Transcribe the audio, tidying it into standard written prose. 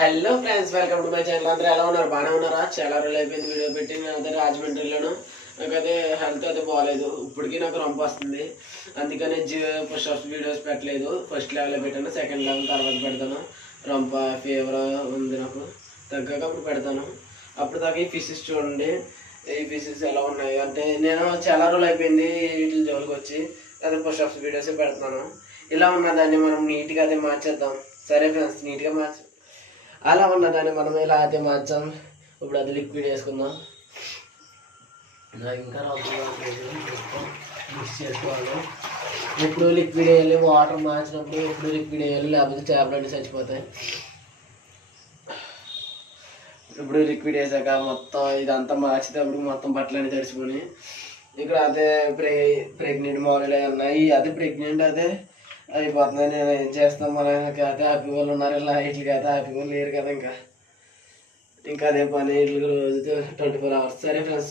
Hello friends, welcome to my channel. అందరూ ఎలా ఉన్నారు? బాగానే ఉన్నారా? చాలా రోజులు అయిపోయింది వీడియో పెట్టి. నేను అదే రాజమండ్రిలోను. నాకైతే హెల్త్ అయితే బాగాలేదు. ఇప్పటికీ నాకు రంపు వస్తుంది. అందుకనే ఫస్ట్ వీడియోస్ పెట్టలేదు. ఫస్ట్ లెవెల్లో పెట్టాను, సెకండ్ లెవెల్ తర్వాత పెడతాను. రంప ఫీవర్ ఉంది నాకు, తగ్గాక అప్పుడు పెడతాను. అప్పుడు దాకా ఈ ఫిషెస్ చూడండి. ఈ ఫిషెస్ ఎలా ఉన్నాయి అంటే, నేను చాలా రోజులు అయిపోయింది వీటి జోలికి వచ్చి. అదే ఫస్ట్ వీడియోసే పెడుతున్నాను. ఇలా ఉన్నదాన్ని మనం నీట్గా అయితే మార్చేద్దాం. సరే ఫ్రెండ్స్, నీట్గా అలా ఉన్నదాన్ని మనం ఇలా అయితే మార్చాం. ఇప్పుడు అది లిక్విడ్ వేసుకుందాం. ఇంకా మిక్స్ చేసుకోవాలి. ఎప్పుడు లిక్విడ్ వేయాలి, వాటర్ మార్చినప్పుడు ఎప్పుడు లిక్విడ్ వేయాలి, లేకపోతే చేపలు చచ్చిపోతాయి. ఇప్పుడు లిక్విడ్ వేసాక మొత్తం ఇదంతా మార్చేటప్పుడు మొత్తం బట్టలన్నీ తడిచిపోయి ఇక్కడ అదే ప్రెగ్నెంట్ మామూలుగా ఉన్నాయి. అదే ప్రెగ్నెంట్ అదే అయిపోతుంది. నేను ఏం చేస్తాం, మనకి అయితే హ్యాపీ వాళ్ళు ఉన్నారు, ఇలా వీటికి అయితే హ్యాపీ వాళ్ళు లేరు కదా. ఇంకా అదే పని వీటికి రోజు 24 hours. సరే ఫ్రెండ్స్.